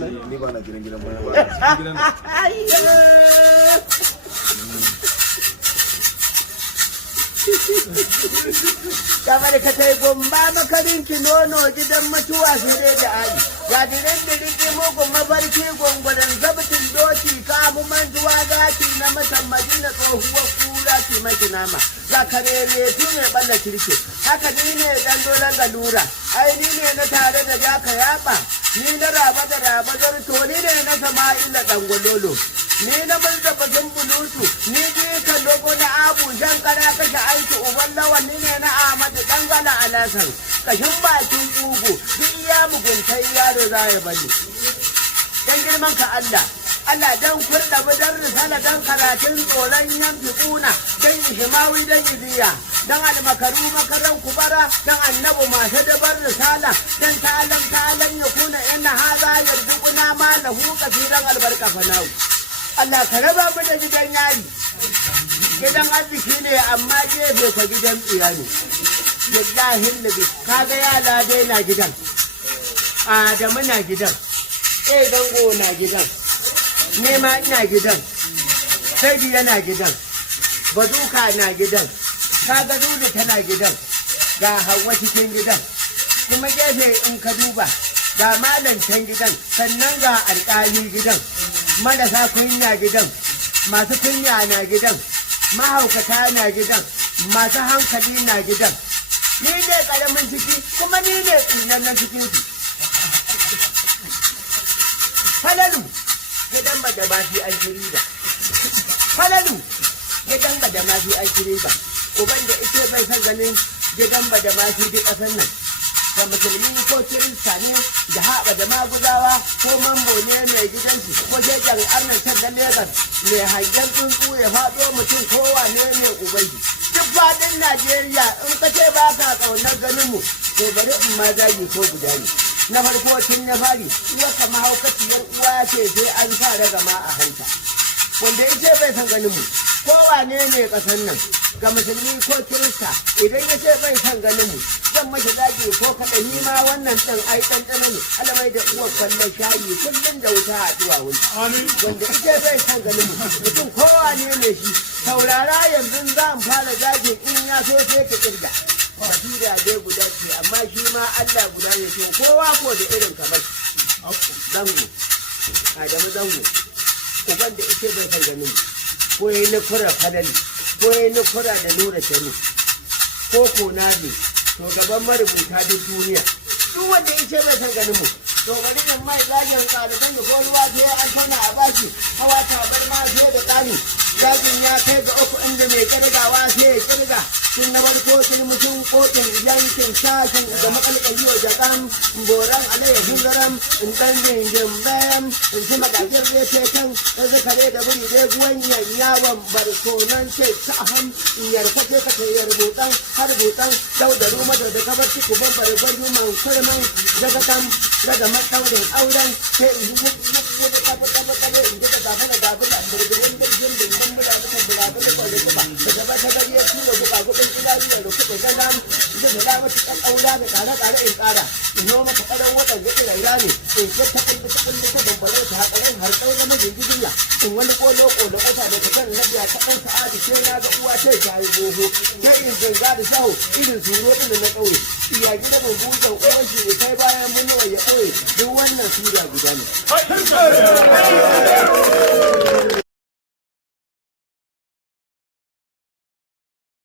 Ni ba na gidan bayan ba. Kamar ka tai gomba makarinki nono gidan mutuwa fire da ai. Ya diren diriki mugun mafarki gwangwaran zabitin doki kamu mantuwa gaki na matan madina tsohuwar kura ki maki nama. Za ka rere tu ne balla kirke. Haka ni ne dan dolan galura. Ai ni ne na tare da jaka yaba. Ni na raba da raba zarto ni ne na sama'ila dangololo. Ni na mulka batun bulutu. Ni ji ka dogo na abu jan kara kashe aiki uban lawan ni ne na Ahmadu dangala alasan. Kashin bakin kugu duk iya muguntai yaro za ya bani. Dan girman ka Allah. Allah dan kurda bidan risala dan karatun tsoron yanki kuna dan ishimawi dan iziya dan almakaru makaran kubara dan annabu masu dabar risala dan ta'alan ya kuna yana haza yarzuquna ma lahu kafiran albarka fanau. Allah ka raba mu da gidan yari. Gidan arziki ne amma gefe ka gidan iyali. Billahi nabi kaga yala dai na gidan. Adamu na gidan. Dango na gidan. Nema ina gidan. Saidi yana gidan. Bazuka na gidan. Kaga Zulu tana gidan. Ga Hauwa cikin gidan. Kuma gefe in ka duba ga malam can gidan sannan ga alƙali gidan. Marasa kunya gidan, masu kunya na gidan, mahaukata na gidan, masu hankali na gidan. Ni ne ƙaramin ciki kuma ni ne tsinannen cikin su. Falalu gidan ba da mafi an kiri ba. Falalu gidan ba da mafi an kiri ba. Uban da ike bai san ganin gidan ba da mafi duk ƙasar nan. Da musulmi ko kirista ne da haɓa da maguzawa ko mambo ne mai gidansu ko jejen arnan can na Legas mai hangen tsuntsu ya faɗo mutum kowa ne ubangi. Duk faɗin Najeriya in ka ce ba ka ƙaunar ganinmu to bari in ma zagi ko guda ne. Na farko tun na fari uwa ka mahaukaciyar uwa ce sai an sa ragama a hanta. Wanda ya ce bai san ganinmu kowa ne ƙasar nan ga musulmi ko kirista idan ya ce bai san ganinmu zan mashi daji ko kaɗa ni ma wannan ɗin ai ɗanɗana ne alamai da uwar kwallon shayi kullum da wuta a duwawun wanda ita bai san ganin mutum kowa ne shi saurara yanzu za mu fara dajin in ya so sai ka kirga basira dai guda ce amma shi ma Allah guda ne to kowa ko da irin kamar zango Adamu zango uban da ita bai san ganin ko yayi nufura fadali ko yayi nufura da nura shari ko konabi to gaban marubuta duk duniya duk wanda ya ce bai san ganin mu to bari nan mai zagin ƙarfin da ko ruwa sai an tona a baki hawa tabar ma sai da tsani zagin ya kai ga uku inda mai kirgawa sai ya kirga tun na farko tun mutum kotun yankin sashen da makalkali wa jakan boran alayyahun garam in ɗan jingin bayan in ci magajin refe kan zikare da buri dai guwan yawon barkonan ce ta aham in yarfa ce ka ta yarbutan har butan daudaru madar da kabar ci kuban barbar yuman kurman daga kan daga matsaurin auren sai in yi kabe in ji ta gafa da gafi da burburin birgin dindin mula suka burabu da kwalle kuma da gaba ta gari ya tura buka gudun ilayi da kuɗin galam ji da lamar ta ƙaura da ƙare-ƙare in ƙara in noma ta ƙarar waɗanda ke raira ne in ke ta ƙulli ta bambare ta haƙarai har ƙaura mijin gidiya in wani ƙolo-ƙolo ƙasa da ta kan rabiya ta ɗan sa'adu sai na ga uwa ta ta yi goho sai in zanga da shaho irin turo irin na ƙauye iya gida ban buɗe uwan shi kai bayan mun ya ɓoye duk wannan sura guda ne.